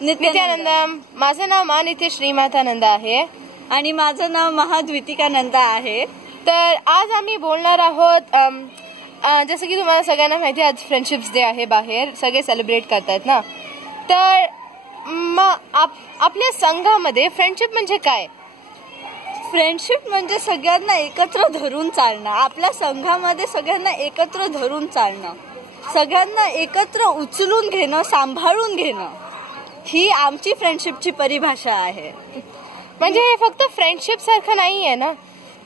नित्यानंदम. माझं नाव मानित्य श्रीमाथानंद आहे आणि माझं नाव महाद्वितिकानंदा आहे. तर आज आम्ही बोलणार आहोत, जसं की तुम्हाला सगळ्यांना माहिती आहे आज फ्रेंडशिप्स डे आहे, बाहेर सगळे सेलिब्रेट करतात ना. तर आपल्या संघामध्ये फ्रेंडशिप म्हणजे काय? फ्रेंडशिप म्हणजे सगळ्यांना एकत्र धरून चालणं. आपल्या संघामध्ये सगळ्यांना एकत्र धरून चालणं, सगळ्यांना एकत्र उचलून घेणं, सांभाळून घेणं, ही आमची फ्रेंडशिपची परिभाषा आहे. म्हणजे हे फक्त फ्रेंडशिप सारखं नाही आहे ना.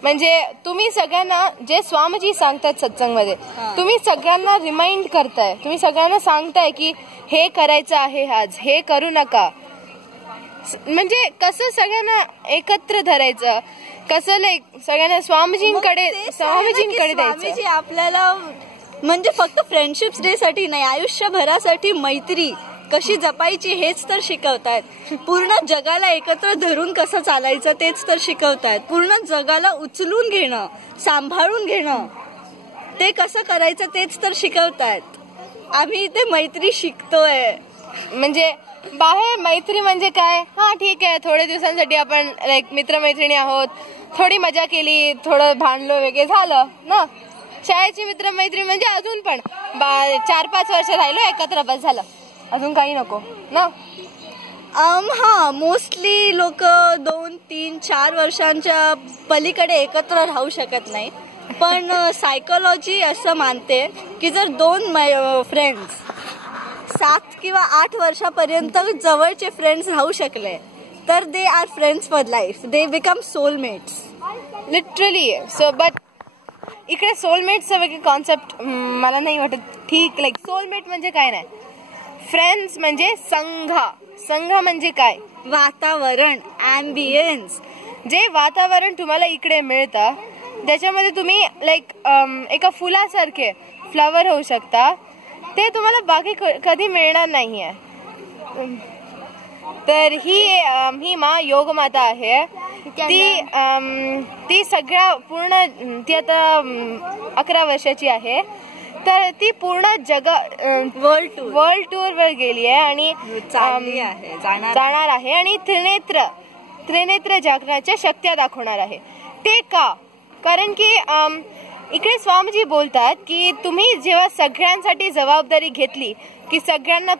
म्हणजे तुम्ही सगळ्यांना जे स्वामीजी सांगतात सत्संगमध्ये, तुम्ही सगळ्यांना रिमाइंड करताय, तुम्ही सगळ्यांना सांगताय की हे करायचं आहे, आज हे करू नका. म्हणजे कसं सगळ्यांना एकत्र धरायचं, कसं सगळ्यांना स्वामीजींकडे द्यायचं. स्वामीजी आपल्याला म्हणजे फक्त फ्रेंडशिप्स डे साठी नाही, आयुष्यभरासाठी मैत्री कशी जपायची हेच तर शिकवतायत. पूर्ण जगाला एकत्र धरून कसं चालायचं तेच तर शिकवतायत. पूर्ण जगाला उचलून घेणं, सांभाळून घेणं, ते कसं करायचं तेच तर शिकवतायत. आम्ही इथे मैत्री शिकतोय. म्हणजे बाहेर मैत्री म्हणजे काय, हा ठीक आहे, थोड्या दिवसांसाठी आपण मित्रमैत्रिणी आहोत, थोडी मजा केली, थोडं भांडलो वगैरे झालं ना. शाळेची मित्रमैत्रिणी म्हणजे अजून पण 4-5 वर्ष राहिलो एकत्र, बस झालं, अजून काही नको ना. हा, मोस्टली लोक 2-3-4 वर्षांच्या पलीकडे एकत्र राहू शकत नाही. पण सायकोलॉजी असं मानते की जर 2 फ्रेंड्स 7 किंवा 8 वर्षापर्यंत जवळचे फ्रेंड्स राहू शकले तर they are friends for life. They become soulmates literally. So but इकडे सोलमेटचं वगैरे कॉन्सेप्ट मला नाही वाटत ठीक. सोलमेट म्हणजे काय नाही, फ्रेंड्स म्हणजे संघ म्हणजे काय, वातावरण, ॲम्बियन्स. जे वातावरण तुम्हाला इकडे मिळतं त्याच्यामध्ये तुम्ही एका फुलासारखे फ्लॉवर होऊ शकता, ते तुम्हाला बाकी कधी मिळणार नाहीये. तर ही माँ योग माता आहे. ती सगळ्या पूर्ण, ती आता 11 वर्षाची आहे. तर ती पूर्ण वर्ल्ड टूर वर गेली आहे आणि जाणार आहे आणि त्रिनेत्र जागण्याच्या शक्त्या दाखवणार आहे. ते का? कारण की इकडे स्वामीजी बोलतात की तुम्ही जेव्हा सगळ्यांसाठी जबाबदारी घेतली, की सगळ्यांना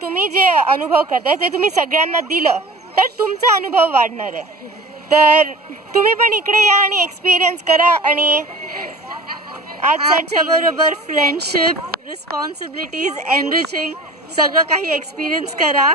तुम्ही जे अनुभव करताय ते तुम्ही सगळ्यांना दिलं तर तुमचा अनुभव वाढणार आहे. तर तुम्ही पण इकडे या आणि एक्सपिरियन्स करा आणि आजच्या बरोबर फ्रेंडशिप, रिस्पॉन्सिबिलिटीज, एनरिचिंग सगळं काही एक्सपिरियन्स करा.